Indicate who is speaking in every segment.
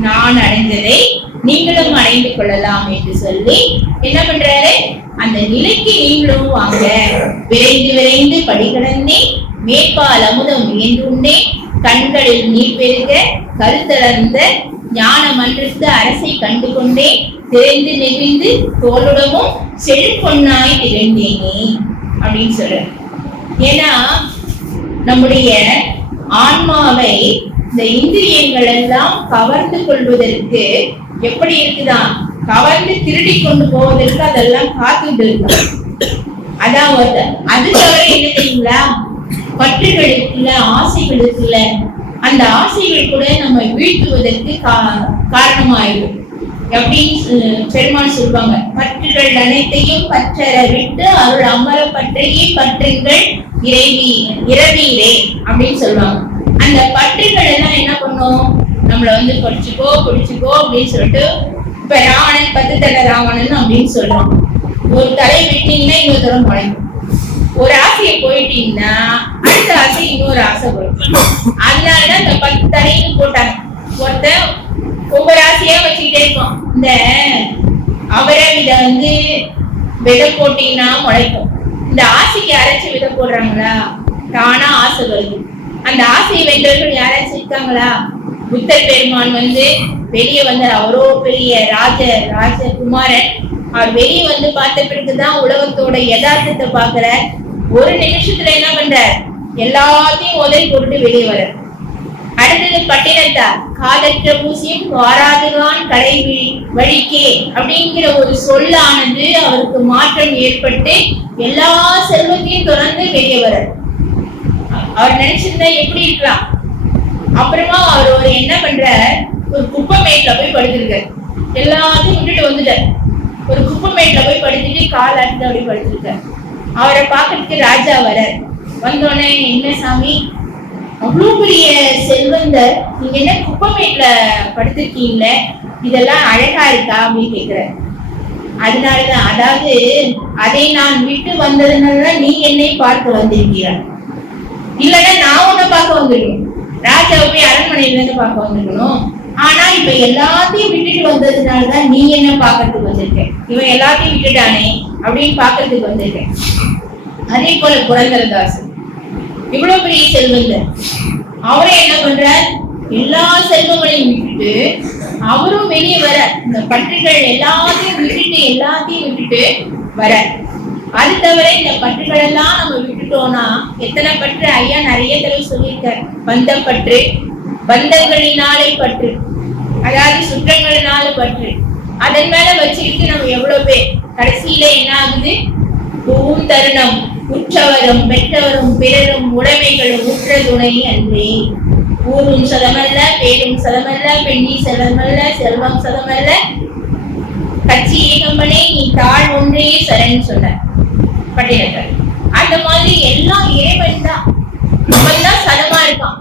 Speaker 1: நான் அடைந்ததை நீங்களும் அடைந்து கொள்ளலாம் என்று சொல்லி என்ன பண்றாரு? அந்த நிலைக்கு நீங்களும் வாங்க. விரைந்து விரைந்து படிக்கடந்தே மேற்பால் அமுதம் உண்டே கண்களில் நீர் பெருக கருத்தளர்ந்த ஞான மன்றத்து அரசை கண்டு கொண்டே திரைந்து நெகிழ்ந்து தோளுடமும் செழுப்பொன்னாய் திகழ்ந்தேனே அப்படின்னு சொல்ற ஏன்னா நம்முடைய ஆன்மாவை இந்த இந்திரியங்கள் எல்லாம் கவர்ந்து கொள்வதற்கு எப்படி இருக்குதான்? கவர்ந்து திருடி கொண்டு போவதற்கு அதெல்லாம் காத்துட்டு இருக்கான் அதான் அது தவிர என்ன தெரியுங்களா? பற்றுகள் இருக்குல்ல ஆசைகள் இருக்குல்ல அந்த ஆசைகள் கூட நம்ம வீழ்த்துவதற்கு கா- காரணமாயிடும். அப்படின்னு சொ- பெருமாள் சொல்லுவாங்க பற்றுகள் அனைத்தையும் பற்றற விட்டு அருள் அமர பற்றையே பற்றுங்கள் இறைவி இரவீரே அப்படின்னு சொல்லுவாங்க அந்த பற்றுகள் எல்லாம் என்ன பண்ணும்? நம்மள வந்து படிச்சுக்கோ குடிச்சுக்கோ அப்படின்னு சொல்லிட்டு இப்ப ராவணன் பத்து தலை ராவணன் அப்படின்னு சொல்றோம். ஒரு தலை விட்டீங்கன்னா இன்னொரு தரம் முளைக்கும் ஒரு ஆசையை போயிட்டீங்கன்னா அடுத்த ஆசை இன்னொரு ஆசை வரும். அதனாலதான் இந்த பத்து தலைன்னு போட்டாங்க. ஒருத்தன் ஒவ்வொரு ஆசையா வச்சுக்கிட்டே இருக்கோம் இந்த அவரை இத வந்து விதை போட்டீங்கன்னா முளைக்கும். இந்த ஆசைக்கு அரைச்சு விதை போடுறாங்களா? தானா ஆசை வருது. அந்த ஆசையை வைத்தவர்கள் யாராச்சும் இருக்காங்களா? புத்தர் பெருமான் வந்து வெளியே வந்தார். அவரோ பெரிய ராஜ ராஜகுமாரன் அவர் வெளியே வந்து பார்த்த பிறகுதான் உலகத்தோட யதார்த்தத்தை பாக்குற ஒரு நிமிஷத்துல என்ன பண்றார்? எல்லாத்தையும் உதவி போட்டு வெளியே வர அடுத்தது பட்டினத்தார். காதற்ற பூசியும் வாராதுதான் கடை வழிக்கே அப்படிங்கிற ஒரு சொல்லானது அவருக்கு மாற்றம் ஏற்பட்டு எல்லா செல்வத்தையும் தொடர்ந்து வெளியே வர அவர் நினைச்சிருந்தா எப்படி இருக்கலாம்? அப்புறமா அவர் ஒரு என்ன பண்ற ஒரு குப்பை மேட்ல போய் படுத்திருக்காரு. எல்லாத்தையும் விட்டுட்டு வந்துட்டார். ஒரு குப்பை மேட்ல போய் படுத்துட்டு கால் அடுத்து அப்படி படுத்திருக்கார். அவரை பார்க்கறதுக்கு ராஜா வரார். வந்தோடனே என்ன சாமி? அவ்வளோ பெரிய செல்வந்தர் நீங்க என்ன குப்பை மேட்ல படுத்திருக்கீங்களே இதெல்லாம் அழகா இருக்கா? அப்படின்னு கேக்குறாரு அதனாலதான் அதாவது அதை நான் விட்டு வந்ததுனாலதான் நீ என்னை பார்க்க வந்திருக்கிறாய். இல்லைன்னா நான் உன்னை பார்க்க வந்திருக்கணும் ராஜாவை போய் அரண்மனையில இருந்து பார்க்க வந்திருக்கணும் ஆனா இப்ப எல்லாத்தையும் விட்டுட்டு வந்ததுனாலதான் நீ என்ன பார்க்கறதுக்கு வந்திருக்கேன் இவன் எல்லாத்தையும் விட்டுட்டானே அப்படின்னு பாக்குறதுக்கு வந்திருக்கேன் அதே போல புரந்தரதாசன். இவ்வளவு பெரிய செல்வந்தர். அவரே என்ன பண்றார்? எல்லா செல்வங்களையும் விட்டுட்டு அவரும் வெளியே வர இந்த பற்றுகள் எல்லாத்தையும் விட்டுட்டு எல்லாத்தையும் விட்டுட்டு வர அடுத்தவரை இந்த பற்றுகள் எல்லாம் நம்ம விட்டுட்டோம்னா எத்தனை பற்று? ஐயா நிறைய தடவை சொல்லியிருக்காரு. பந்த பற்று பந்தங்களினாலே பற்று. அதாவது சுற்றங்களினால பற்று. அதன் மேல வச்சுக்கிட்டு நம்ம எவ்வளவு பேர்? கடைசியில என்ன ஆகுது? பூவும் தருணம். உற்றவரும் பெற்றவரும் பிறரும் உடைமைகளும் உற்ற துணை அன்றே. ஊரும் சதமல்ல பேரும் சதமல்ல பெண்ணி சதமல்ல செல்வம் சதமல்ல கட்சி ஏகம்பனே நீ தாழ் ஒன்றே சரண் சொன்ன பட்டினத்தார் அந்த மாதிரி எல்லாம் இறைவன் தான். அவன் தான் சதமா இருக்கான்.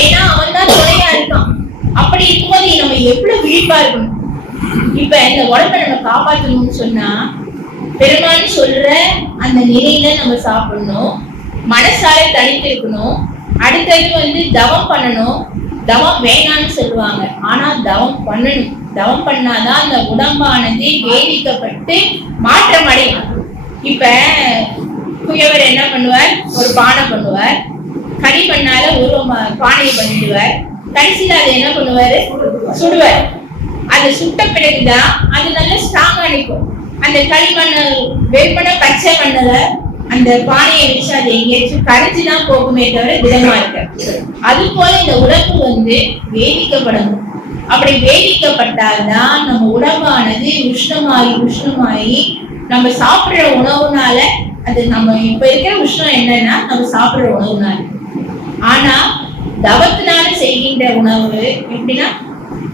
Speaker 1: ஏன்னா அவன் தான் துணையா இருக்கான். அப்படி இருக்கும்போது நம்ம எவ்வளவு விழிப்பா இருக்கணும்? இப்ப இந்த உடம்ப நம்ம காப்பாற்றணும்னு சொன்னா பெருமான் சொல்ற அந்த நிலையில நம்ம சாப்பிடணும். மனசால தனித்து இருக்கணும் அடுத்தது வந்து தவம் பண்ணணும். தவம் வேணாம்னு சொல்லுவாங்க. ஆனா தவம் பண்ணணும். தவம் பண்ணாதான் அந்த உடம்பானது வேதிக்கப்பட்டு மாற்றம் அடையும் இப்ப குயவர் என்ன பண்ணுவார்? ஒரு பானை பண்ணுவார். கனி பண்ணால ஒரு பானையை பண்ணிடுவார். கடைசியில் அதை என்ன பண்ணுவார்? சுடுவார். அது சுட்ட பிறகுதான் அது நல்லா ஸ்ட்ராங்கா நிற்கும். அந்த களிமண்ணை வெறுமன பச்சை மண்ணில் அந்த பானையை வச்சு அது எங்கேயாச்சும் கரைஞ்சுதான் போகுமே தவிர திடமா இருக்க அது போல இந்த உடம்பு வந்து வேதிக்கப்படணும் அப்படி வேதிக்கப்பட்டால்தான் நம்ம உடம்பானது உஷ்ணமாயி உஷ்ணமாயி நம்ம சாப்பிடுற உணவுனால அது நம்ம இப்ப இருக்கிற உஷ்ணம் என்னன்னா நம்ம சாப்பிடுற உணவுனால. ஆனா தவத்தினால செய்கின்ற உணவு எப்படின்னா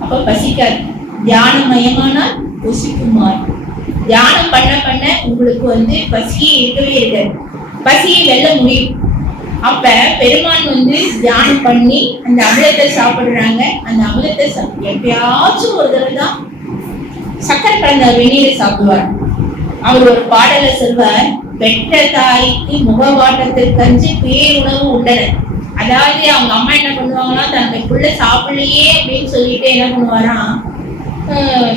Speaker 1: அப்ப பசிக்காது. தியானமயமானால் பொசிக்குமாறு. தியானம் பண்ண பண்ண உங்களுக்கு வந்து பசியே இருக்கவே இருக்காது. பசியை வெல்ல முடியும். அப்ப பெருமான் வந்து தியானம் பண்ணி அந்த அமிலத்தை சாப்பிடுறாங்க. அந்த அமிலத்தை எப்பயாச்சும் ஒரு தடவை தான் சக்கரை கலந்த வெந்நீரை சாப்பிடுவார். அவர் ஒரு பாடல சொல்வார் பெற்ற தாய்க்கு முகவாட்டத்தில் பேருணவு உண்டன. அதாவது அவங்க அம்மா என்ன பண்ணுவாங்கன்னா தன்னை புள்ள சாப்பிடலையே அப்படின்னு சொல்லிட்டு என்ன பண்ணுவாராம்?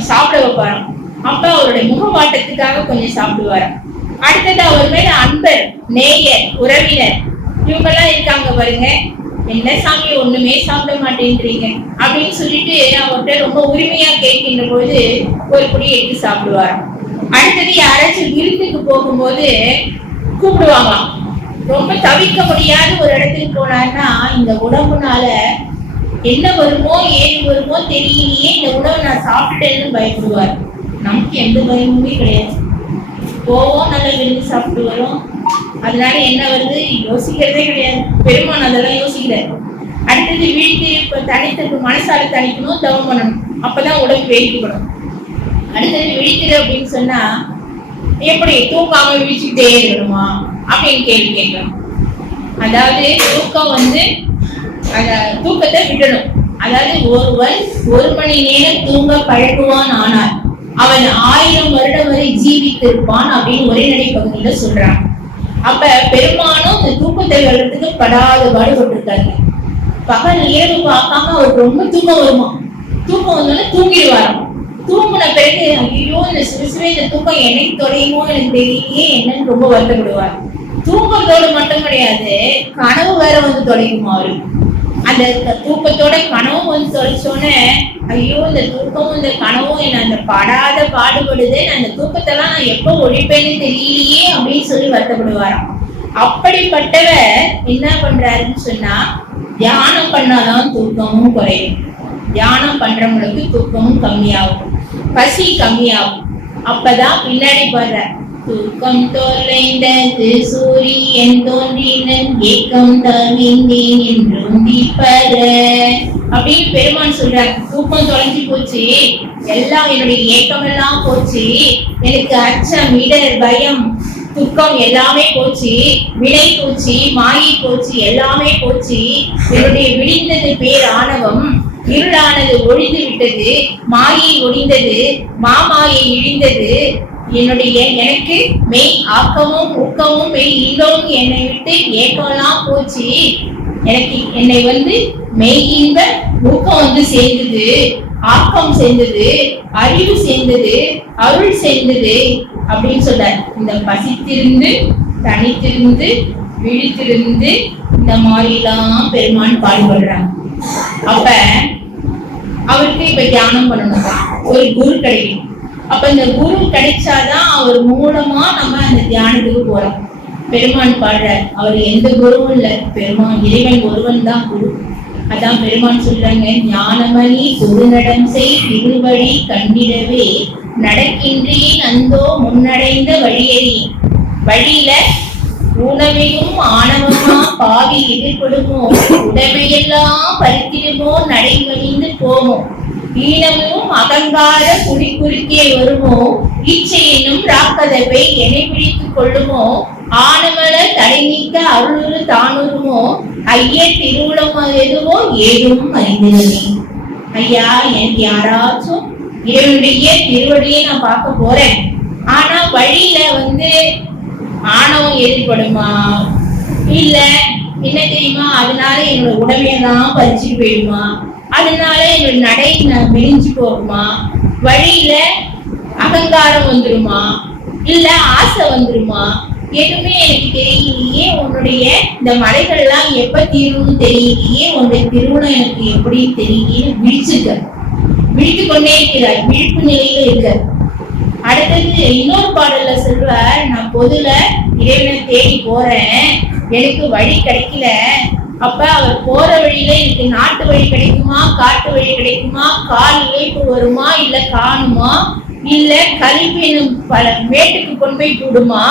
Speaker 1: சாப்பிட வைப்பாராம். அப்பா அவருடைய முகவாட்டத்துக்காக கொஞ்சம் சாப்பிடுவாராம் அடுத்தது அவர் மேல அன்பர் நேயர் உறவினர் இவங்க எல்லாம் இருக்காங்க பாருங்க. என்ன சாமி ஒண்ணுமே சாப்பிட மாட்டேன்றீங்க. அப்படின்னு சொல்லிட்டு அவர்கிட்ட ரொம்ப உரிமையா கேட்கின்ற போது ஒரு புடி எடுத்து சாப்பிடுவாராம். அடுத்தது யாராச்சும் விருந்துக்கு போகும்போது கூப்பிடுவாங்களாம் ரொம்ப தவிர்க்க முடியாத ஒரு இடத்துக்கு போனாருன்னா இந்த உடம்புனால என்ன வருமோ ஏது வருமோ தெரியலையே இந்த உணவை நான் சாப்பிட்டேன்னு பயப்படுவார். நமக்கு எந்த பயமுமே கிடையாது. போவோம் நல்லா விருந்து சாப்பிட்டு வரோம். அதனால என்ன வருது? யோசிக்கிறதே கிடையாது. பெருமான் அதெல்லாம் யோசிக்கிறார். அடுத்தது வீட்டு இப்ப தனித்து மனசால தணிக்கணும் தவம் பண்ணணும். அப்பதான் உடம்பு வேடிக்கப்படும். அடுத்தது விழித்திரு அப்படின்னு சொன்னா எப்படி தூக்காம விழிச்சுக்கிட்டே இருக்கணுமா? அப்படின்னு கேள்வி கேட்கணும் அதாவது தூக்கம் வந்து அந்த தூக்கத்தை விடணும். அதாவது ஒருவன் ஒரு மணி நேரம் தூங்க பழகுவான் ஆனார் அவன் ஆயிரம் வருடம் வரை ஜீவித்திருப்பான் அப்படின்னு ஒரே நடை பகுதியில சொல்றான். அப்ப பெருமானும் இந்த தூக்கத்தை வர்றதுக்கு படாத பாடுபட்டிருக்காங்க. பகல் இரவு பார்க்காம அவருக்கு ரொம்ப தூக்கம் வருமா? தூக்கம் வந்தோடனே தூங்கிடுவாராம். தூங்கின பிறகு ஐயோ இந்த சிறுசுவே இந்த தூக்கம் என்னைக்கு தொலையுமோ எனக்கு தெரியலையே என்னன்னு ரொம்ப வருத்தப்படுவார். தூக்கத்தோடு மட்டும் கிடையாது கனவு வேற வந்து தொடையுமா அவருக்கு? அந்த தூக்கத்தோட கனவும் வந்து தொலைச்சோன்னே ஐயோ இந்த தூக்கமும் இந்த கனவும் என்ன அந்த படாத பாடுபடுது. அந்த தூக்கத்தெல்லாம் நான் எப்போ ஒழிப்பேன்னு தெரியலையே அப்படின்னு சொல்லி வருத்தப்படுவாராம். அப்படிப்பட்டவர் என்ன பண்றாருன்னு சொன்னா தியானம் பண்ணாதான் தூக்கமும் குறையும். தியானம் பண்றவங்களுக்கு தூக்கமும் கம்மியாகும். பசி கம்மியாகும். அப்பதான் பின்னாடி பாடுற தூக்கம் தொலைந்தது சூரியன் தோன்றினன் ஏக்கம் தவிந்தேன் என்றும் தீப்பர அப்படின்னு பெருமான் சொல்றார் தூக்கம் தொலைஞ்சு போச்சு எல்லாம் என்னுடைய ஏக்கம் எல்லாம் போச்சு எனக்கு அச்சம் இடர் பயம் துக்கம் எல்லாமே போச்சு வினை போச்சு மாயை போச்சு எல்லாமே போச்சு. என்னுடைய விடிந்தது பேர் ஆணவம் இருளானது ஒழிந்து விட்டது மாயை ஒழிந்தது மாமாயை இழிந்தது. என்னுடைய எனக்கு மெய் ஆக்கமும் ஊக்கமும் மெய் இன்பமும் என்னை விட்டு ஏக்கம்லாம் போச்சு. எனக்கு என்னை வந்து மெய் இன்ப ஊக்கம் வந்து சேர்ந்தது ஆக்கம் சேர்ந்தது அறிவு சேர்ந்தது அருள் சேர்ந்தது அப்படின்னு சொல்றார். இந்த பசித்திருந்து தனித்திருந்து விழித்திருந்து இந்த மாதிரிலாம் பெருமான் பாடுபடுறாங்க. அப்ப அவருக்கு இப்ப தியானம் பண்ணணும் ஒரு குரு கிடைக்கும் அப்ப இந்த குரு கிடைச்சாதான் அவர் மூலமா நம்ம அந்த தியானத்துக்கு போறோம். பெருமான் பாடுறார் அவர் எந்த குருவும் இல்லை. பெருமான் இறைவன் ஒருவன் தான் குரு. அதான் பெருமான் சொல்றாங்க ஞானமணி பொதுநடம் செய் திருவழி கண்டிடவே. நடக்கின்றேன் அந்தோ முன்னடைந்த வழியறி. வழியில உணவையும் ஆணவமா பாவி எதிர்கொடுமோ உடமையெல்லாம் பறித்திடுமோ? நடைமணிந்து போமோ? ஈனமும் அகங்கார குடி குறுக்கே வருமோ? இச்சை என்னும் ராக்கதவை எனை பிடித்துக் கொள்ளுமோ? ஆனமல தடை நீக்க அருளுரு தானுருமோ ஐய திருவுளம் எதுவோ? ஏதும் அறிந்திருமே ஐயா எனக்கு யாராச்சும் இறைவனுடைய திருவடியை நான் பார்க்க போறேன். ஆனா வழியில வந்து ஆணவம் ஏற்படுமா? இல்ல. என்ன தெரியுமா? அதனால என்னோட உடமையெல்லாம் பறிச்சுட்டு போயிடுமா? அதனால என்னோட நடை நான் மெலிஞ்சு போகுமா? வழியில அகங்காரம் வந்துருமா? இல்ல ஆசை வந்துருமா? எதுவுமே எனக்கு தெரியலையே. உன்னுடைய இந்த மலைகள்லாம் எப்ப தீரும்னு தெரியலையே. உன்னுடைய திருமணம் எனக்கு எப்படி தெரியலையே. விழிச்சுக்க விழித்து கொண்டே இருக்கிறாய். விழிப்பு நிலையில இருக்க. அடுத்தது இன்னொரு பாடல்ல சொல்றார் நான் பொதுல இறைவனை தேடி போறேன். எனக்கு வழி கிடைக்கல. அப்ப அவர் போற வழியில எனக்கு நாட்டு வழி கிடைக்குமா? காட்டு வழி கிடைக்குமா? கால் இழைப்பு வருமா? இல்ல காணுமா? இல்ல கழிவு எனும் பல மேட்டுக்கு கொண்டு போய் விடுமா?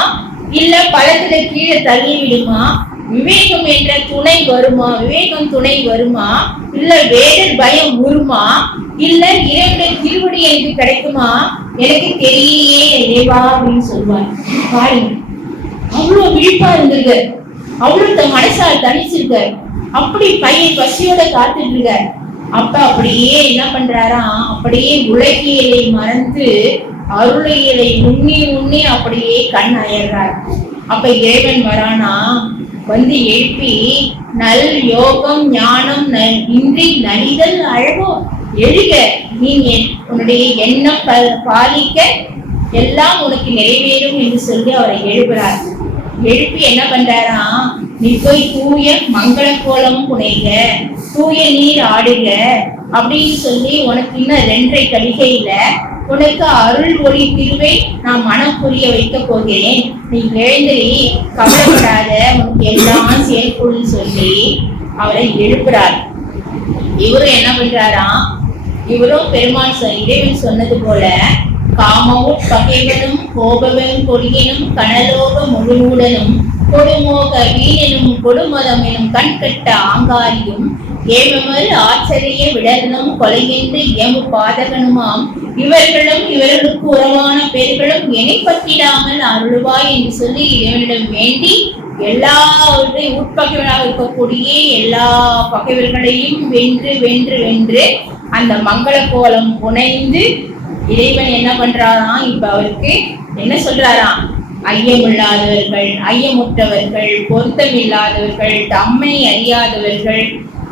Speaker 1: இல்ல பழத்துல கீழே தள்ளி விடுமா? விவேகம் என்ற துணை வருமா? விவேகம் துணை வருமா? இல்ல வேடர் பயம் உருமா? இல்ல இறைவனுடைய திருவடி எனக்கு கிடைக்குமா? எனக்கு தெரியலையே இறைவா அப்படின்னு சொல்லுவார் பாருங்க. அவ்வளவு விழிப்பா இருந்திருக்காரு. அவ்வளவு தன் மனசால் தனிச்சிருக்காரு அப்படி பையன் பசியோட காத்துட்டு இருக்காரு. அப்ப அப்படியே என்ன பண்றாராம் அப்படியே உலகியலை மறந்து அருளையலை உண்ணி உண்ணி அப்படியே கண் அயர்றார். அப்ப இறைவன் வரானா? வந்து எழுப்பி நல் யோகம் ஞானம் இன்றி நலிதல் அழகோ. எழுக. நீ என்- உன்னுடைய எண்ணம் பாலிக்க எல்லாம் உனக்கு நிறைவேறும் என்று சொல்லி அவரை எழுப்புறார் எழுப்பி என்ன பண்றாராம் நீ போய் தூய மங்கள கோலம் புனைக. தூய நீர் ஆடுக. அப்படின்னு சொல்லி உனக்கு இன்னும் ரெண்டரை கடிகையில உனக்கு அருள் ஒளி திருவை நான் மனம் புரிய வைக்க போகிறேன். நீ எழுந்திரி கவலைப்படாத. உனக்கு எல்லாம் செயல்படும் சொல்லி அவரை எழுப்புறார் இவரும் என்ன பண்றாராம் இவரும் பெருமாள் இறைவன் சொன்னது போல காமமும் பகைவனும் கோபவன் கொடியனும் கனலோக முழுமுடனும் கொடுமோக வீணனும் கொடுமதம் எனும் கண்கட்ட ஆங்காரியும் ஏமமல் ஆச்சரிய விடலும் கொலையென்று ஏமு பாதகனுமாம். இவர்களும் இவர்களுக்கு உறவான பேர்களும் என்னை பற்றிடாமல் அருள்வாய் என்று சொல்லி இறைவனிடம் வேண்டி எல்லாவற்றையும் உட்பகைவனாக இருக்கக்கூடிய எல்லா பகைவர்களையும் வென்று வென்று வென்று அந்த மங்கள கோலம் புனைந்து இறைவன் என்ன பண்றாராம் இப்ப அவருக்கு என்ன சொல்றாராம்? ஐயமில்லாதவர்கள் ஐயமுற்றவர்கள் பொருத்தமில்லாதவர்கள் தம்மை அறியாதவர்கள்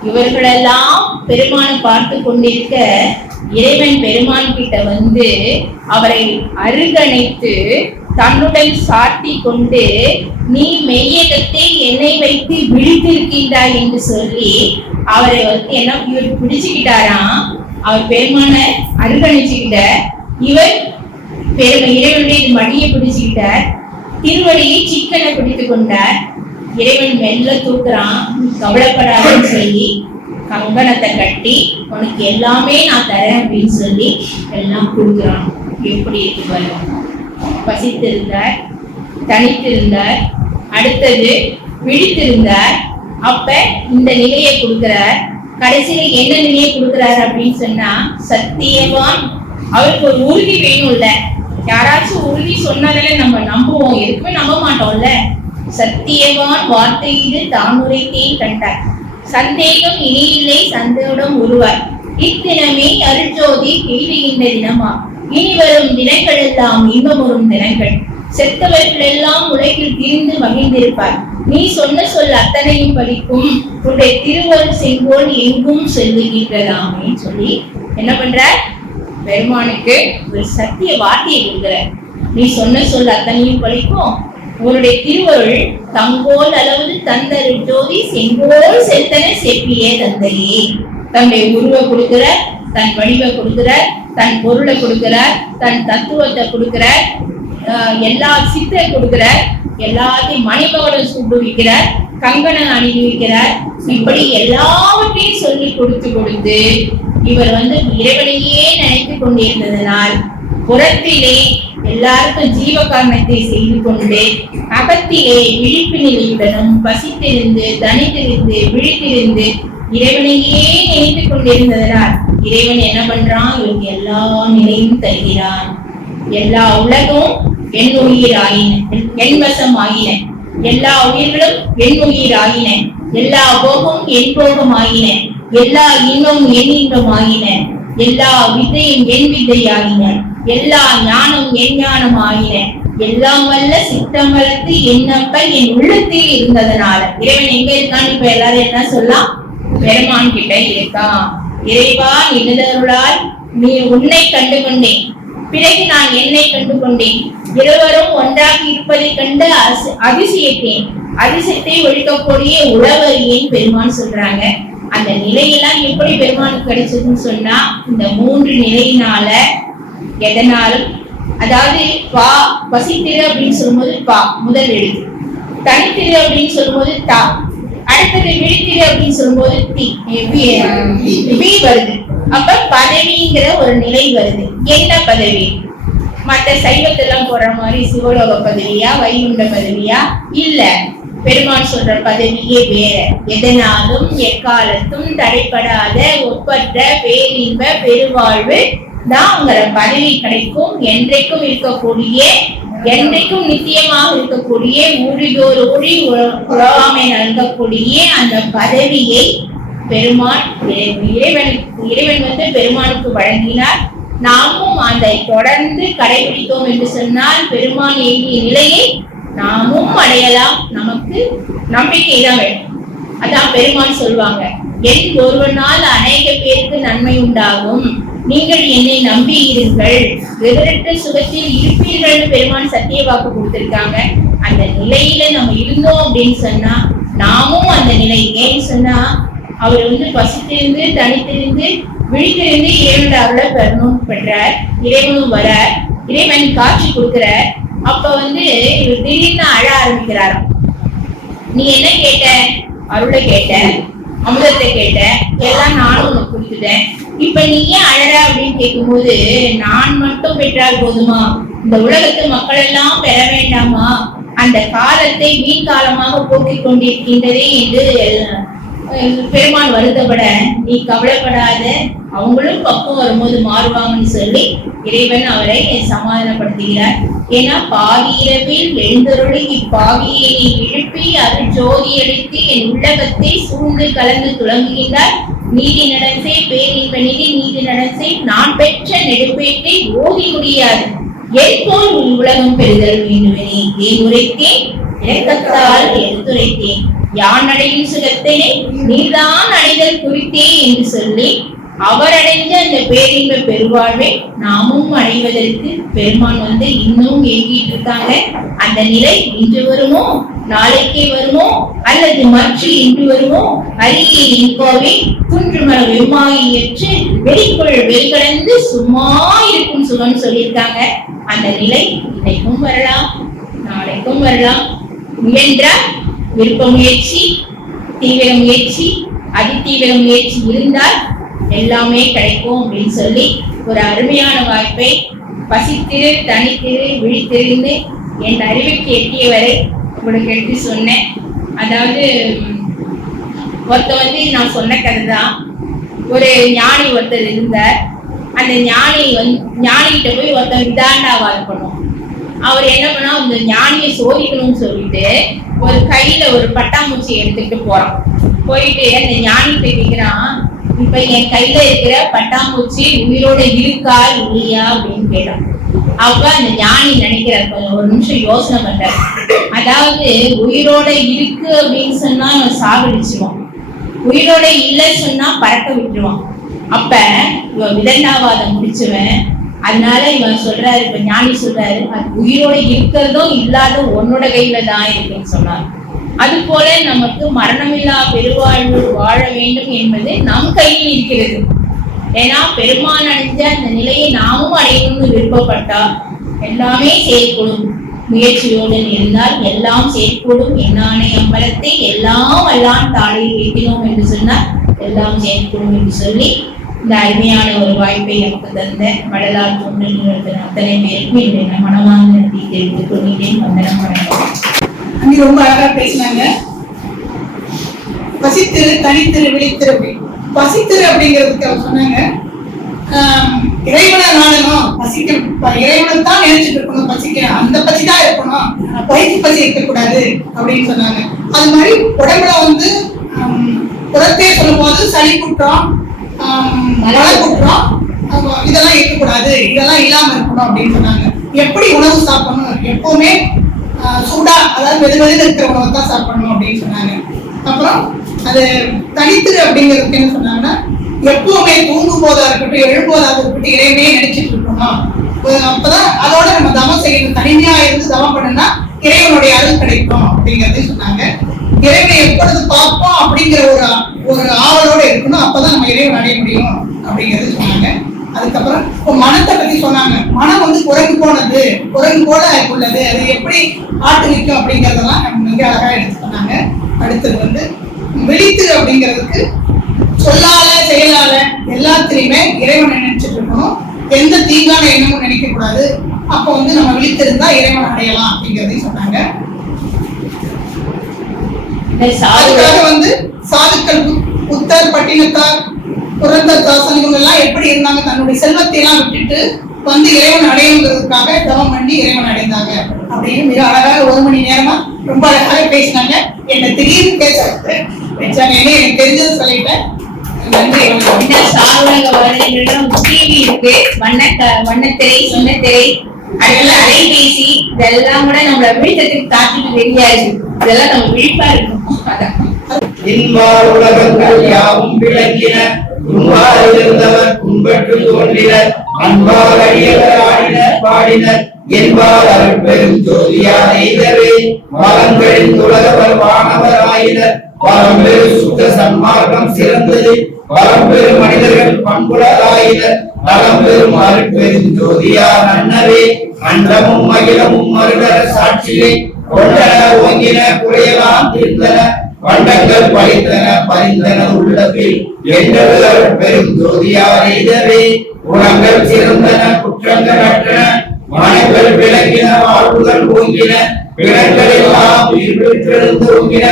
Speaker 1: இவர்களெல்லாம் பெருமானை பார்த்து கொண்டிருக்க இறைவன் பெருமான் கிட்ட வந்து அவரை அருகணைத்து தன்னுடன் சாட்டி கொண்டு நீ மெய்யகத்தை என்னை வைத்து விழித்திருக்கின்றாய் என்று சொல்லி அவரை வந்து என்ன இவர் பிடிச்சுக்கிட்டாராம். அவர் பெருமான அருகணிச்சுக்கிட்ட இவர் பெருமை இறைவனுடைய மடியை பிடிச்சுக்கிட்டார். திருவடியை சிக்கனை பிடித்து கொண்டார். இறைவன் மெல்ல தூக்குறான். கவலைப்படாதுன்னு சொல்லி கங்கணத்தை கட்டி உனக்கு எல்லாமே நான் தரேன் அப்படின்னு சொல்லி எல்லாம் கொடுக்குறான். எப்படி இருக்கு பாருங்க. பசித்திருந்தார் தனித்திருந்தார் அடுத்தது விழித்திருந்தார். அப்ப இந்த நிலையை கொடுக்கிறார். கடைசியில என்ன நிலையை கொடுக்கிறார் அப்படின்னு சொன்னா சத்தியவான் அவருக்கு ஒரு உறுதி வேணும்ல. யாராச்சும் உறுதி சொன்னதில் நம்ம நம்புவோம். எதுக்குமே நம்ப மாட்டோம்ல. சத்தியவான் வார்த்தையிடு தான் உரைத்தேன் கண்டார். சந்தேகம் இனியில்லை சந்தேகம் ஒருவர் இத்தினமே அருட்ஜோதி எழுதுகின்ற தினமா? நீ வரும் தினங்கள் எல்லாம் இன்பமுறும் தினங்கள் செத்தவர்கள் எல்லாம் உலகில் திரிந்து மகிழ்ந்திருப்பார். நீ சொன்ன சொல் அத்தனையும் பலிக்கும். உன்னுடைய திருவரும் செங்கோல் எங்கும் செல்லுகின்றதாமே சொல்லி என்ன பண்ற பெருமானுக்கு ஒரு சத்திய வார்த்தையை கொடுக்குற நீ சொன்ன சொல் அத்தனையும் பலிக்கும். உன்னுடைய திருவருள் தங்கோல் அளவு தந்தரு ஜோதி செங்கோல் செத்தன செப்பியே தந்தையே. தன்னுடைய உருவ கொடுக்கிற தன் வழிவை கொடுக்கிறார் தன் பொருளை கொடுக்கிறார் தன் தத்துவத்தை கொடுக்கிறார் எல்லா சித்தை கொடுக்கிறார் எல்லாத்தையும் மணிபவனம் சுட்டு வைக்கிறார் கங்கணம் அணிவிக்கிறார் இப்படி எல்லாவற்றையும் சொல்லி கொடுத்து கொடுத்து இவர் வந்து இறைவனையே நினைத்து கொண்டிருந்ததனால் புறத்திலே எல்லாருக்கும் ஜீவ காரணத்தை செய்து கொண்டு அகத்திலே விழிப்பு நிலையுடனும் பசித்திருந்து தனித்திருந்து விழித்திருந்து இறைவனையே நினைத்து கொண்டிருந்ததனால் இறைவன் என்ன பண்றான்? இவருக்கு எல்லா நிலையும் தருகிறான். எல்லா உலகம் என் உயிர் ஆயின என் வசம் ஆயின எல்லா உயிர்களும் என் உயிர் ஆயின எல்லா போகம் என் போகம் ஆயின எல்லா இன்பமும் என் இன்பம் ஆகின எல்லா வித்தையும் என் வித்தை ஆயின எல்லா ஞானம் என் ஞானம் ஆயின. எல்லாம் வல்ல சித்தம் வளர்த்து என்னப்ப என் உள்ளத்தில் இருந்ததுனால. இறைவன் எங்க இருக்கான்னு இப்ப எல்லாரும் என்ன சொல்லலாம் பெருமான் கிட்ட இருக்கான் இறைவா நிமிதருளால் நீ உன்னை கண்டு கொண்டேன் பிறகு நான் என்னை கண்டு கொண்டேன் இருவரும் ஒன்றாக இருப்பதை கண்டு அசி- அதிசயித்தேன் அதிசயத்தை ஒழிக்கக்கூடிய உழவரியேன் பெருமான் சொல்றாங்க? அந்த நிலையெல்லாம் எப்படி பெருமானுக்கு கிடைச்சதுன்னு சொன்னா இந்த மூன்று நிலையினால எதனாலும் அதாவது பா பசித்திரு அப்படின்னு சொல்லும்போது பா முதல் எழுத்து தனித்திரு அப்படின்னு சொல்லும்போது தா. அடுத்தது விழித்திரு அப்படின்னு சொல்லும்போது தி. வி வருது. அப்ப பதவிங்கிற ஒரு நிலை வருது. என்ன பதவி? மற்ற சைவத்தெல்லாம் போடுற மாதிரி சிவலோக பதவியா வைகுண்ட பதவியா? இல்ல. பெருமான் சொல்ற பதவியே வேற. எதனாலும் எக்காலத்தும் தடைப்படாத ஒப்பற்ற பேரின்ப பெருவாழ்வு தான் உங்களோட பதவி கிடைக்கும். என்றைக்கும் இருக்கக்கூடிய என்றைக்கும் நித்தியமாக இருக்கக்கூடிய ஊழிதோர் ஊழி உல- நல்கக்கூடிய அந்த பதவியை பெருமான் இறைவன் இறைவன் வந்து பெருமானுக்கு வழங்கினார். நாமும் அதை தொடர்ந்து கடைபிடித்தோம் என்று சொன்னால் பெருமான் எய்திய நிலையை நாமும் அடையலாம். நமக்கு நம்பிக்கை தான் வேண்டும். அதான் பெருமான் சொல்லுவாங்க என் ஒருவனால் அநேக பேருக்கு நன்மை உண்டாகும். நீங்கள் என்னை நம்பி இருங்கள் வெவரற்ற சுகத்தில் இருப்பீர்கள்னு பெருமான் சத்திய வாக்கு கொடுத்திருக்காங்க. அந்த நிலையில நம்ம இருந்தோம் அப்படின்னு சொன்னா நாமும் அந்த நிலை ஏன்னு சொன்னா அவர் வந்து பசித்திருந்து தனித்திருந்து விழித்திருந்து இறைவனோட அருளை பெறணும் பெற்றார். இறைவனும் வர இறைவன் காட்சி கொடுக்கிறார். அப்ப வந்து இவர் திடீர்னு அழ ஆரம்பிக்கிறாராம். நீ என்ன கேட்ட? அருளை கேட்ட. அமுதத்தை கேட்ட. எல்லாம் நானும் உனக்கு கொடுத்துட்டேன். இப்ப நீ ஏன் அழற அப்படின்னு கேட்கும்போது நான் மட்டும் பெற்றால் போதுமா? இந்த உலகத்து மக்கள் எல்லாம் பெற வேண்டாமா? அந்த காலத்தை வீண் காலமாக போக்கிக் கொண்டிருக்கின்றதே என்று பெருமான் வருத்தப்பட நீ கவலைப்படாத. அவங்களும் பக்கம் வரும்போது மாறுவாங்கன்னு சொல்லி இறைவன் அவரை சமாதானப்படுத்துகிறார். ஏன்னா பாதி இரவில் எழுந்தருளி இப்பாவியை நீ எழுப்பி அருள் ஜோதி அளித்து என் உள்ளகத்தை சூழ்ந்து கலந்து துளங்குகின்றார் நீதி நடசை பேரின்ப நிதி நீதி நடசை நான் பெற்ற நெடுப்பேட்டை ஓதி முடியாது. என் உன் உலகம் பெறுதல் வேண்டுமெனே. ஏன் உரைத்தேன் இரக்கத்தால் எடுத்துரைத்தேன். யான் அடையும் சுகத்தினை நீதான் அடைதல் குறித்தே என்று சொல்லி அவர் அடைந்த அந்த பேரின்ப பெருவாழ்வை நாமும் அடைவதற்கு பெருமான் வந்து இன்னும் ஏங்கிட்டு இருக்காங்க. அந்த நிலை இன்று வருமோ? நாளைக்கே வருமோ? அல்லது மற்ற இன்று வருமோ? அரிய இன்கோவை குன்றுமல வெம்மாயை ஏற்று வெளிக்குள் வெளிகடந்து சும்மா இருக்கும் சுகம் சொல்லியிருக்காங்க. அந்த நிலை இன்னைக்கும் வரலாம். நாளைக்கும் வரலாம். என்றால் விருப்ப முயற்சி தீவிர முயற்சி அதிதீவிர முயற்சி இருந்தால் எல்லாமே கிடைக்கும் அப்படின்னு சொல்லி ஒரு அருமையான வாய்ப்பை பசித்திரு தனித்திரு விழித்திருந்து என் அறிவுக்கு எட்டிய வரை உங்களுக்கு எடுத்து சொன்னேன். அதாவது ஒருத்த வந்து நான் சொன்ன கதை தான் ஒரு ஞானி ஒருத்தர் இருந்தார். அந்த ஞானி வந்து ஞானிகிட்ட போய் ஒருத்தன் விதாண்டா வாழ்க்கணும் அவர் என்ன பண்ணா அந்த ஞானியை சோதிக்கணும்னு சொல்லிட்டு ஒரு கையில ஒரு பட்டாம்பூச்சி எடுத்துட்டு போறான். போயிட்டு அந்த ஞானிகிட்ட கேக்குறான் இப்ப என் கையில இருக்கிற பட்டாம்பூச்சி உயிரோட இருக்கா இல்லையா? அப்படின்னு கேட்டான். அப்ப அந்த ஞானி நினைக்கிறார் கொஞ்சம் ஒரு நிமிஷம் யோசனை பண்றாரு அதாவது உயிரோட இருக்கு அப்படின்னு சொன்னா அவன் சாகடிச்சுவான் உயிரோட இல்லை சொன்னா பறக்க விட்டுருவான். அப்ப இவன் விதண்டாவாதம் முடிச்சுவன் அதனால இவன் சொல்றாரு இப்ப ஞானி சொல்றாரு அது உயிரோட இருக்கிறதும் இல்லாத உன்னோட கையில தான் இருக்குன்னு சொன்னார் அது போல நமக்கு மரணமில்லா பெருவாழ்வு வாழ வேண்டும் என்பது நம் கையில் இருக்கிறது. ஏன்னா பெருமான் அடைஞ்ச அந்த நிலையை நாமும் அடையணும்னு விருப்பப்பட்டா எல்லாமே செயல்கூடும் முயற்சியோடு இருந்தால் எல்லாம் செயல்கூடும் என்னானே அம்பலத்தை எல்லாம் எல்லாம் தாளில் ஏற்றினோம் என்று சொன்னால் எல்லாம் செயல்கூடும் என்று சொல்லி இந்த அருமையான ஒரு வாய்ப்பை எனக்கு தந்த வடலால் தொண்டில் அத்தனை பேருக்கும் இன்றைய மனமான நன்றி தெரிவித்துக் கொள்கிறேன். வந்தனம் வணக்கம்.
Speaker 2: ரொம்ப அழகா பேசினாங்க. பசித்திரு தனித்திரு விழித்திரு அப்படி. பசித்திரு அப்படிங்கிறதுக்கு அவர் சொன்னாங்க. இறைவனை நாடகம் பசிக்க இறைவனை தான் நினைச்சிட்டு இருக்கணும் பசிக்க அந்த பசி தான் இருக்கணும். பயிற்சி பசி இருக்கக்கூடாது அப்படின்னு சொன்னாங்க. அது மாதிரி உடம்புல வந்து ஆம், சொல்லும் போது சளி குற்றம் ஆம், இதெல்லாம் இருக்கக்கூடாது இதெல்லாம் இல்லாம இருக்கணும் அப்படின்னு சொன்னாங்க. எப்படி உணவு சாப்பிடணும்? எப்பவுமே சூடா அதாவது வெது வெதுன்னு இருக்கிற உணவை தான் சாப்பிடணும் அப்படின்னு சொன்னாங்க. அப்புறம் அது தனித்திரு அப்படிங்கிறதுக்கு என்ன சொன்னாங்கன்னா எப்பவுமே தூங்கும் போதா இருக்கட்டும் எழும்போதா இருக்கட்டும் இறைவனே நினைச்சிட்டு இருக்கணும்? அப்பதான் அதோட நம்ம தவம் செய்யணும். தனிமையா இருந்து தவம் பண்ணுனா இறைவனுடைய அருள் கிடைக்கும் அப்படிங்கறதையும் சொன்னாங்க. இறைவனை எப்பொழுது பார்ப்போம் அப்படிங்கிற ஒரு ஒரு ஆவலோடு இருக்கணும் அப்பதான் நம்ம இறைவன் அடைய முடியும் அப்படிங்கிறது சொன்னாங்க. அதுக்கப்புறம் இப்போ மனத்தை பத்தி சொன்னாங்க. மனம் வந்து குரங்கு போனது குரங்கு போல உள்ளது அது எப்படி ஆட்டு நிற்கும் அப்படிங்கிறதெல்லாம் நம்ம மிக அழகா எடுத்து சொன்னாங்க. அடுத்தது வந்து விழித்து அப்படிங்கிறதுக்கு சொல்லால செயலால எல்லாத்திலையுமே இறைவனை நினைச்சிட்டு இருக்கணும். எந்த தீங்கான எண்ணமும் நினைக்க கூடாது அப்போ வந்து நம்ம விழித்திருந்தா இறைவன் அடையலாம் அப்படிங்கிறதையும் சொன்னாங்க. அதுக்காக வந்து சாதுக்கள் புத்- புத்தர் பட்டினத்தார் புரந்தர் தாசன் இவங்க எல்லாம் எப்படி இருந்தாங்க? தன்னுடைய செல்வத்தை எல்லாம் விட்டுட்டு வந்து இறைவன் அடையணுங்கிறதுக்காக தவம் பண்ணி இறைவன் அடைந்தாங்க அப்படின்னு மிக அழகாக ஒரு மணி நேரமா ரொம்ப அழகாக பேசினாங்க. என்ன திடீர்னு பேச வச்சாங்க. எனக்கு தெரிஞ்சது சொல்லிட்டேன்.
Speaker 1: சார்வக வருடங்களிலும் டிவி இருக்கு. வண்ண வண்ணத்திரை சொன்னத்திரை அதுல அலைபேசி இதெல்லாம் கூட நம்மள விழித்தத்துக்கு காத்துட்டு ரெடியா இருக்கு இதெல்லாம் நம்ம விழிப்பா இருக்கும் அதான்.
Speaker 3: இன்பால் உலகங்கள் யாவும் விளங்கின உன்பால் இருந்தவர் கும்பற்று தோன்றினர் அன்பால் அடியவர் ஆடினர் பாடினர். என்பால் அருட்பெரும் ஜோதியார் எய்தவே வானவர் ஆயினர். பரம்பெரு சுத்த சன்மார்க்கம் சிறந்தது பரம்பெரு மனிதர்கள் பண்புலராயினர் நலம்பெரும் அருட்பெரும் ஜோதியார் அன்னவே அண்டமும் அகிலமும் மறுகர சாட்சியை கொண்டன ஓங்கின குறையலாம் தீர்ந்தன வண்டங்கள் பழித்தன பறிந்தன உள்ளத்தில். என்றவர் பெரும் ஜோதியார் எய்தவே குணங்கள் சிறந்தன குற்றங்கள் அற்றன மனங்கள் விளங்கின வாழ்வுகள் ஓங்கின பிணங்கள் எல்லாம் ஓங்கின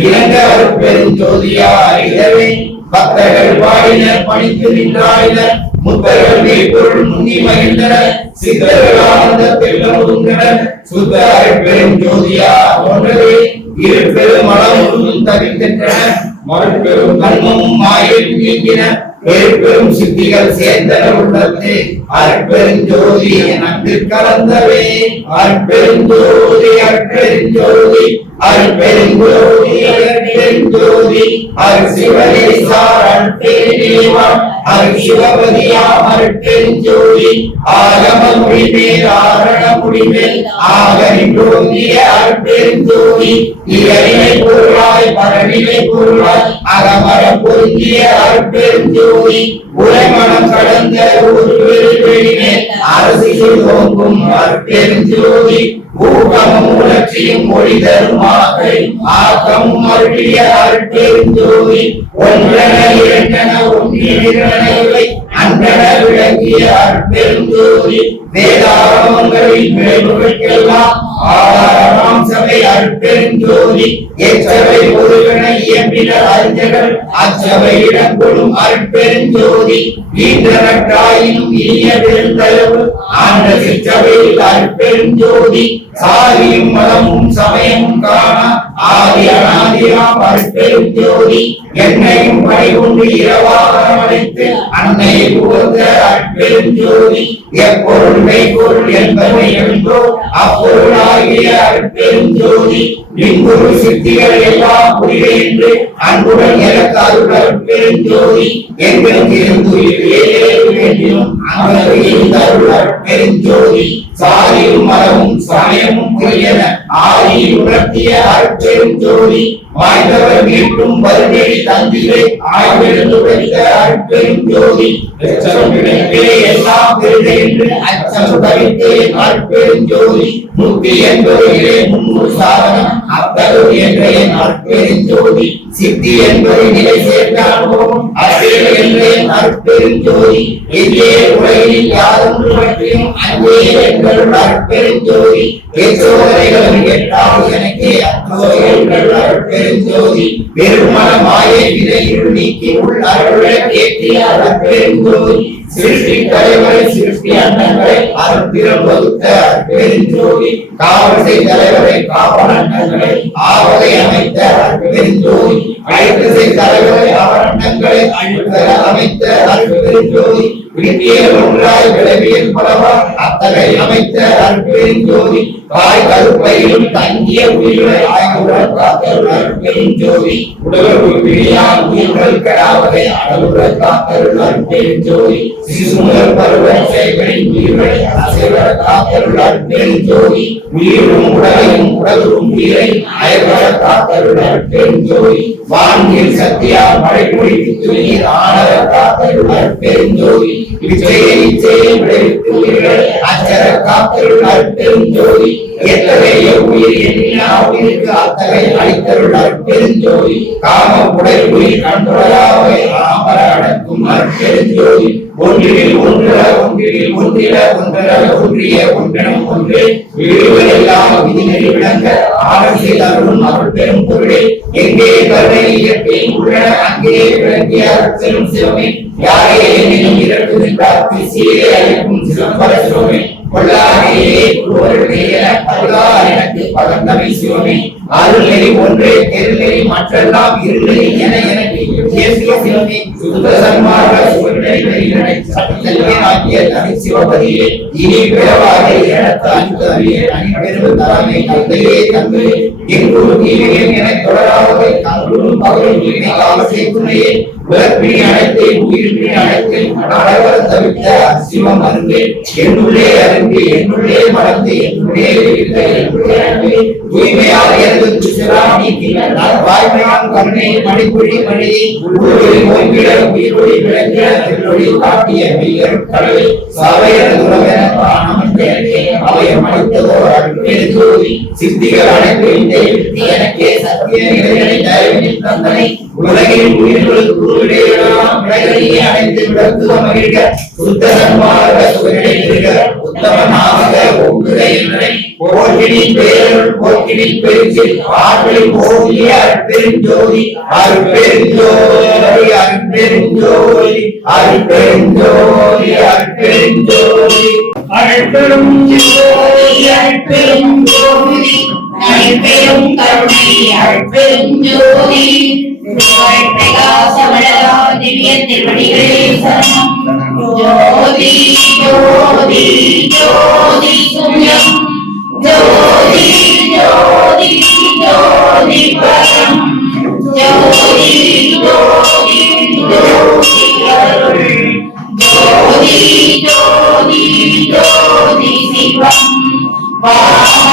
Speaker 3: இறங்க பெரும் ஜோதியார் எய்தவே. பக்தர்கள் பாடினர் பணித்து நின்றாடினர் முத்தர்கள் மேற்கொள் முன்னி மகிழ்ந்தனர் சித்தர்களானந்த ஆனந்தத்தில் ஒதுங்கினர் சுத்த பெரும் ஜோதியா போன்றதே இரு பெரும் அளவும் தவிர்க்கின்றன மறுபெரும் கர்மமும் மாயில் நீங்கின பெரும் சித்திகள் சேர்ந்தன உள்ளது அற்பெருஞ்சோதி நம்பிற் கலந்தவே. அற்பெருஞ்சோதி அற்பெருஞ்சோதி அற்பெருஞ்சோதி அற்பெருஞ்சோதி அர் சிவனேசார் அற்பெருநேவான் அர் சிவபதியாம் ஆகம முடிமேல் ஆரண முடிமேல் ஆக நின்றோங்கிய அற்பெருஞ்சோதி பொருளாய் பரநிலை பொருளாய் அகமர பொருந்திய அற்பெருஞ்சோதி உரைமணம் கடந்த ஒரு அரசியல் ஓங்கும் அற்பெருஞ்சோதி ஊக்கமும் உணர்ச்சியும் மொழி தருமாக ஆக்கமும் அருளிய அற்பெருஞ்சோதி ஒன்றன இரண்டன ஒன்றிய அன்றன விளங்கிய அற்பெருஞ்சோதி வேதாரமங்களில் விளைவுகளுக்கெல்லாம் ஆதாரமாம் சபை அற்பெருஞ்சோதி எச்சபை ஒருவன இயம்பின அறிஞர்கள் அச்சபை இடம் அற்பெருஞ்சோதி ஈன்றனற்றாயினும் இனிய பெருந்தளவு ஆண்ட சிற்றபையில் அற்பெருஞ்சோதி சாதியும் மதமும் சமயமும் காண ஆதி அனாதியாம் அற்பெருஞ்சோதி என்னையும் பணிகொண்டு இரவாக அழைத்து அன்னை புகழ்ந்த அற்பெருஞ்சோதி எப்பொருள் மெய்ப்பொருள் என்பதை என்றோ அப்பொருளாகிய அற்பெருஞ்சோதி இங்குரு சித்திகள் எல்லாம் புரிய என்று அன்புடன் எனக்கு அருள் அற்பெருஞ்சோதி எங்களுக்கு இருந்து ஏழேழு வேண்டியும் அங்கே அருள் அற்பெருஞ்சோதி சாதியும் மதமும் சமயமும் புரியன. ஆதியில் உணர்த்திய அற்பெருஞ்சோதி வாய்ந்தவர் மீட்டும் வருநெறி தந்திரை ஆய்வெழுந்து வைத்த அற்பெரும் ஜோதி. எல்லாம் பெருக அச்சம் தவித்து அற்பெரும் ஜோதி. முக்தி முன்னூறு சாதனம் அத்தகு என்ற என் அற்பெரும் சித்தி என்பதை நிலை சேர்ந்த அனுபவம் என்ற என் அற்பெரும் ஜோதி. உலகில் யாதொன்று பற்றியும் அங்கே எங்கள் அற்பெரும் எட்டாவது மாயை நீக்கி உள் அருளை கேட்டிய ஜோதி சிருஷ்டி தலைவரை சிருஷ்டி அண்ணங்களை அருத்திரம் வகுத்த அற்பெரும் காவல்சை தலைவரை காவல் அண்ணங்களை ஆவதை அமைத்த அற்பெரும் ஜோதி அழைத்தசை தலைவரை அவரண்ணங்களை அமைத்த அற்பெரும் ஜோதி ஒன்றாய் விளைவியல் பலவா அத்தகை அமைத்த அற்பெரும் ஜோதி கருப்பையிலும் தங்கிய உயிரை ஆய்வுடன் காத்தருள் அற்பெரும் ஜோதி உடலுக்குள் உயிர்கள் கெடாவதை அடலுடன் காத்தருள் அற்பெரும் ஜோதி பருவம் செய்களின் உயிர்களை அசைவர காத்தருள் அற்பெரும் ஜோதி உயிரும் உடலையும் உடலும் உயிரை அயவர காத்தருள் அற்பெரும் ஜோதி வான்மீர் சத்தியா மழைமொழி நீர் ஆனர காத்தருள் அற்பெரும் ஜோதி இச்சையை இச்சையை விளைவித்து உயிர்களை அச்சர காத்தருள் ஜோதி எத்தகைய உயிர் எண்ணினா உயிருக்கு அளித்தருள் அற்பெரும் காம உடல் உயிர் கண்டுடையாவை அடக்கும் அற்பெரும் ஜோதி. ஒன்றில் ஒன்ற ஒன்றில் ஒன்றில ஒன்றர ஒன்றிய ஒன்றனம் ஒன்று விழுவர் எல்லாம் விதிநெறி விளங்க ஆடல் அருளும் அருள் பெரும் பொருளே எங்கே கருணை இயற்கையில் உள்ளன அங்கே விளங்கிய அருட்பெரும் சிவமே. யாரே என்னும் இரண்டு நின்றார் சீரை அளிக்கும் சிவம்பர சிவமே கொள்ளாதே குருவருடைய ஒன்றே தெருநெறி மற்றெல்லாம் இருநெறி என எனக்கு தேசிய சிவமே சுத்த சன்மார்க்க சுவர்நெறி சட்டத்திலே ஆக்கிய தனி சிவபதியே இனி பிறவாக எனக்கு அன்பு அறிய தந்தையே தந்தையே என தொடராகவே தங்களும் பகலும் துணையே அனைத்தை அனைத்தை தவிர்த்த சிவம் அருந்தே என்னுள்ளே அருந்தி என்னுள்ளே மறந்து என்னுள்ளே இருந்த என்னுள்ளே அன்பே எனது துஷரா வாய்மையான் கருணை மணிப்புரி மணியை உள்வொளி மோய்கிட உயிரொளி விளங்கிட காட்டிய மெய்யர் சபையர் சித்திகள் அனைத்தையும் எனக்கே சத்திய நிலைகளை தயவினில் தந்தனை உலகில் உயிர்களுக்கு குருவிடையெல்லாம் விடைகளிலே அனைத்து விளக்குவ மகிழ்க சுத்த சன்மார்க்க சுவரிடை இருக உத்தமனாக ஒங்குக என்னை பேரருள் போகிய
Speaker 1: ஜோதி ஜோதி அருட்பெரும் கருணை அருட்பெரும் ஜோதி பிரகாசமலரா திவ்ய திருவடிகளே சரணம் ஜோதி ஜோதி ஜோதி சூன்யம் ஜோதி ஜோதி ஜோதி பரம் ஜோதி ஜோதி ஜோதி அருள் ஜோதி ஜோதி ஜோதி சிவம் வாம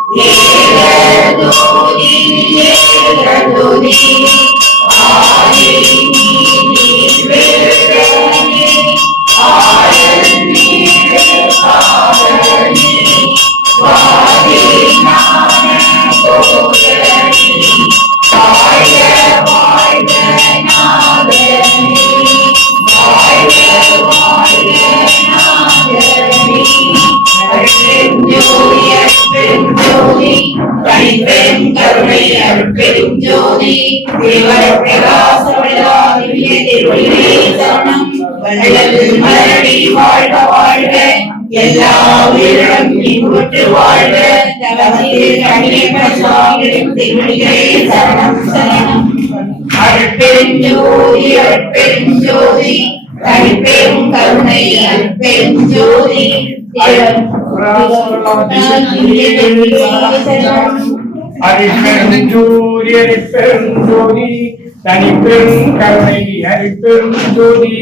Speaker 1: வான ஜோதி தவத்தில் கணியப்ப சுவாமிகளின் திருவடிகளே சரணம் சரணம் அருட்பெருஞ்சோதி தனிப்பெரும் கருணை அருட்பெருஞ்சோதி
Speaker 4: அரிப்பெருஞ்சோதி அரிப்பெருஞ்சோதி ஜோதி கருணை அரிப்பெருஞ்சோதி